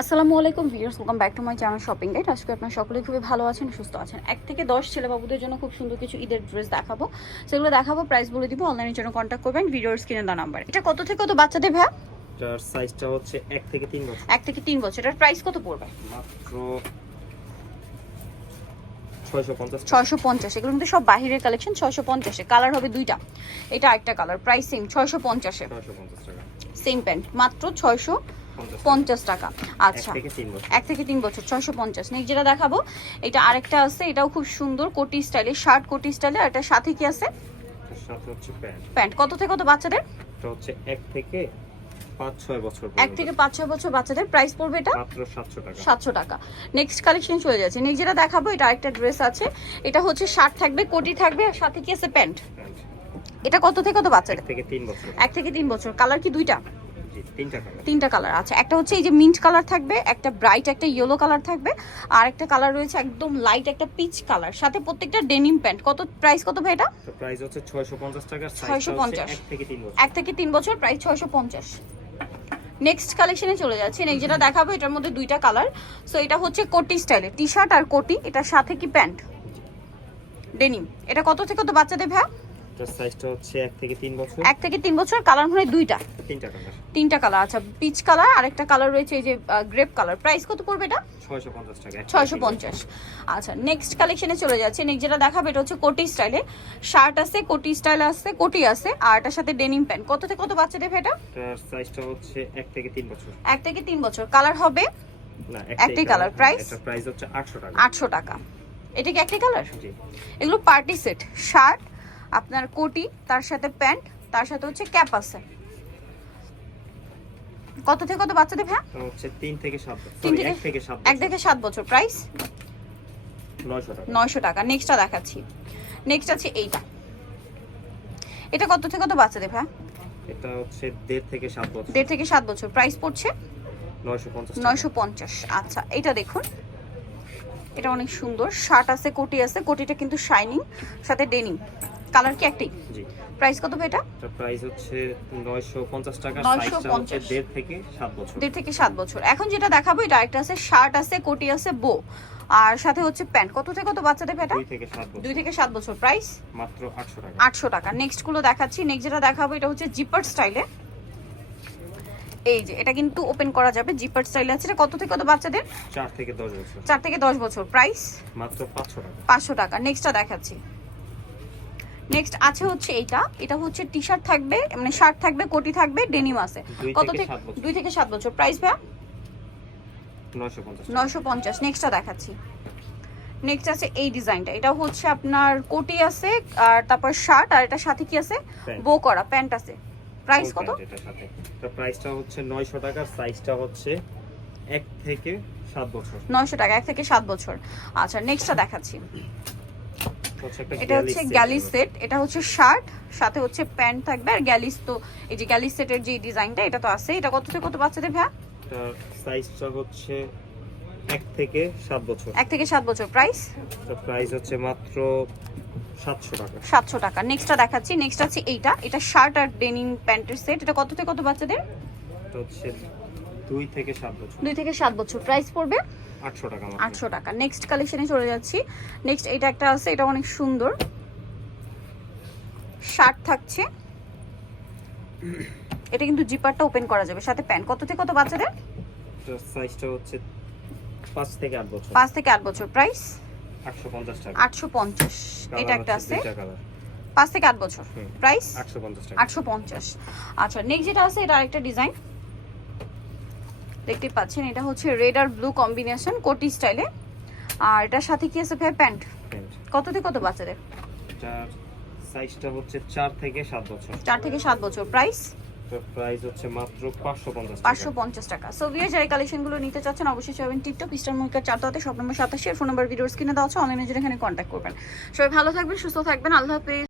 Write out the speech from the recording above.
আসসালামু আলাইকুম viewers, welcome back to my channel shopping guide. আজকে আপনারা সকলেই খুবই ভালো আছেন, সুস্থ আছেন। 1 থেকে 10 ছেলে বাবুদের জন্য খুব সুন্দর কিছু ঈদের ড্রেস দেখাবো, সেগুলো দেখাবো, প্রাইস বলে দিব। অনলাইনের জন্য কন্ট্যাক্ট করবেন ভিডিওর স্ক্রিনে দেওয়া নাম্বার। এটা কত থেকে কত বাচ্চাদের ভাই? এটার সাইজটা হচ্ছে 1 থেকে 3 বছর। 1 থেকে 3 বছর। এটার প্রাইস কত পড়বে? মাত্র 650 650। এগুলো কিন্তু সব বাহিরের কালেকশন। 650 এ কালার হবে দুইটা, এটা একটা কালার। প্রাইস সেম 650 এ। 650 টাকা। সেম প্যান্ট মাত্র 650 টাকা। আচ্ছা, 1 থেকে 3 বছর 650। নেক্সট যেটা দেখাবো, এটা আরেকটা আছে, এটাও খুব সুন্দর কোটি স্টাইলে, শার্ট কোটি স্টাইলে। আর এটা সাথে কি আছে? সাথে হচ্ছে প্যান্ট। প্যান্ট কত থেকে কত বাচ্চাদের? এটা হচ্ছে 1 থেকে 5-6 বছর। 1 থেকে 5-6 বছর বাচ্চাদের। প্রাইস পড়বে এটা মাত্র 700 টাকা। 700 টাকা। নেক্সট কালেকশন চলে যাচ্ছে। নেক্সট যেটা দেখাবো, এটা আরেকটা ড্রেস আছে, এটা হচ্ছে শার্ট থাকবে, কোটি থাকবে, আর সাথে কি আছে? প্যান্ট। এটা কত থেকে কত বাচ্চাদের? 1 থেকে 3 বছর। 1 থেকে 3 বছর। কালার কি দুইটা? জি, তিনটা কালার। তিনটা কালার আছে। একটা হচ্ছে এই যে মিন্ট কালার থাকবে, একটা ব্রাইট, একটা ইয়েলো কালার থাকবে, আর একটা কালার রয়েছে একদম লাইট, একটা পিচ কালার। সাথে প্রত্যেকটা ডেনিম প্যান্ট। কত প্রাইস কত ভাই এটা? তো প্রাইস হচ্ছে 650 টাকা। 650। 1 থেকে 3 বছর। 1 থেকে 3 বছর, প্রাইস 650। নেক্সট কালেকশনে চলে যাচ্ছি। নেক্সট যেটা দেখাবো, এটার মধ্যে দুইটা কালার। সো এটা হচ্ছে কোটি স্টাইলে, টি শার্ট আর কোটি, এটার সাথে কি প্যান্ট ডেনিম। এটা কত থেকে কত বাচ্চাদের ভাই? এটার সাইজটা হচ্ছে 1 থেকে 3 বছর। 1 থেকে 3 বছর। কালার মানে দুইটা, তিনটা কালার। তিনটা কালার। আচ্ছা, পিচ কালার আর একটা কালার রয়েছে এই যে গ্রেপ কালার। প্রাইস কত পড়বে এটা? 650 টাকা। 650। আচ্ছা, নেক্সট কালেকশনে চলে যাচ্ছে। নেক্সট যেটা দেখাবো, এটা হচ্ছে কোটি স্টাইলে, শার্ট আছে, কোটি স্টাইল আছে, কোটি আছে, আর এটার সাথে ডেনিম প্যান্ট। কত থেকে কত বাচ্চাদের ভাই এটা? এটার সাইজটা হচ্ছে 1 থেকে 3 বছর। 1 থেকে 3 বছর। কালার হবে না, একটাই কালার। প্রাইস? এটার প্রাইস হচ্ছে 800 টাকা। 800 টাকা। এটা কি একটাই কালার? জি। এগুলো পার্টি সেট, শার্ট, আপনার কোটি, তার সাথে প্যান্ট, তার সাথে হচ্ছে ক্যাপ আছে। কত থেকে কত বাচ্চাদের ভাই? এটা হচ্ছে 3 থেকে 7 বছর। 3 থেকে 1 থেকে 7 1 থেকে 7 বছর। প্রাইস 900 টাকা। 900 টাকা। নেক্সটটা দেখাচ্ছি। নেক্সট আছে এইটা, এটা কত থেকে কত বাচ্চাদের ভাই? এটা হচ্ছে 1.5 থেকে 7 বছর। 1.5 থেকে 7 বছর। প্রাইস পড়ছে 950 টাকা। 950। আচ্ছা, এটা দেখুন, এটা অনেক সুন্দর। শার্ট আছে, কোটি আছে, কোটিটা কিন্তু শাইনিং, সাথে ডেনিম। কালার কি একটাই? জি। প্রাইস কত ভাই এটা? এটা প্রাইস হচ্ছে 950 টাকা। 950 সাইজটা হচ্ছে 1.5 থেকে 7 বছর। 1.5 থেকে 7 বছর। এখন যেটা দেখাবো, এটা একটা আছে, শার্ট আছে, কোটি আছে, বো, আর সাথে হচ্ছে প্যান্ট। কত থেকে কত বাচ্চাদের ভাই এটা? 2 থেকে 7 বছর। 2 থেকে 7 বছর। প্রাইস মাত্র 800 টাকা। 800 টাকা। নেক্সট গুলো দেখাচ্ছি। নেক্সট যেটা দেখাবো, এটা হচ্ছে জিপার স্টাইলে। এই যে এটা কিন্তু ওপেন করা যাবে, জিপার স্টাইলে আছে। এটা কত থেকে কত বাচ্চাদের? 4 থেকে 10 বছর। 4 থেকে 10 বছর। প্রাইস মাত্র 500 টাকা। 500 টাকা। নেক্সটটা দেখাচ্ছি। নেক্সট আছে হচ্ছে এইটা, এটা হচ্ছে টি শার্ট থাকবে, মানে শার্ট থাকবে, কোটি থাকবে, ডেনিম আছে। 2 কত থেকে থেকে? 7 বছর। 2 থেকে 7 বছর। প্রাইস ভাই 950 টাকা। 950। নেক্সটটা দেখাচ্ছি। নেক্সট আছে এই ডিজাইনটা, এটা হচ্ছে আপনার কোটি আছে, আর তারপর শার্ট, আর এটা সাথে কি আছে? প্যান্ট। বো করা প্যান্ট আছে। প্রাইস ফুল কত? প্যান্ট এটার সাথে। এটা প্রাইসটা হচ্ছে 900 টাকা। সাইজটা হচ্ছে 1 থেকে 7 বছর। 900 টাকা, 1 থেকে 7 বছর। আচ্ছা, নেক্সটটা দেখাচ্ছি। এটা হচ্ছে গ্যালিস সেট। এটা হচ্ছে শার্ট, সাথে হচ্ছে প্যান্ট থাকবে, আর গ্যালিস তো এই যে গ্যালিস সেটের যে ডিজাইনটা, এটা তো আছে। এটা কত থেকে কত বাচ্চাদের ভাই? এটা সাইজটা হচ্ছে 1 থেকে 7 বছর। 1 থেকে 7 বছর। প্রাইস এটা প্রাইস হচ্ছে মাত্র 700 টাকা। 700 টাকা। নেক্সটটা দেখাচ্ছি। নেক্সট আছে এইটা, এটা শার্ট আর ডেনিম প্যান্টের সেট। এটা কত থেকে কত বাচ্চাদের? এটা হচ্ছে 2 থেকে 7 বছর। 2 থেকে 7 বছর। প্রাইস পড়বে 800 টাকা। 800 টাকা। নেক্সট কালেকশনে চলে যাচ্ছি। নেক্সট এটা একটা আছে, এটা অনেক সুন্দর, শার্ট থাকছে, এটা কিন্তু জিপারটা ওপেন করা যাবে, সাথে প্যান্ট। কত থেকে কত বাচ্চাদের? এটা সাইজটা হচ্ছে 5 থেকে 8 বছর। 5 থেকে 8 বছর। প্রাইস 850 টাকা। 850। এটা একটা আছে, দুইটা কালার। 5 থেকে 8 বছর। প্রাইস 850 টাকা। 850। আচ্ছা, নেক্সট যেটা আছে, এটা আরেকটা ডিজাইন দেখতে পাচ্ছেন, এটা হচ্ছে রেড আর ব্লু কম্বিনেশন, কোটি স্টাইলে, আর এটার সাথে কি আছে ভাই? প্যান্ট। প্যান্ট। কত থেকে কত বাচ্চাদের? এটার সাইজটা হচ্ছে 4 থেকে 7 বছর। 4 থেকে 7 বছর। প্রাইস এটার প্রাইস হচ্ছে মাত্র 550 টাকা। 550 টাকা। সো ভিউয়ার্স, যারা কালেকশনগুলো নিতে চাচ্ছেন, অবশ্যই সবাই টিকটক ইস্টার মুলকার 4 শপ নম্বর 87 ফোন নাম্বার ভিডিওর স্ক্রিনে দেওয়া আছে। অনলাইনে যেখানে কন্ট্যাক্ট করবেন। সবাই ভালো থাকবেন, সুস্থ থাকবেন। আল্লাহ হাফেজ।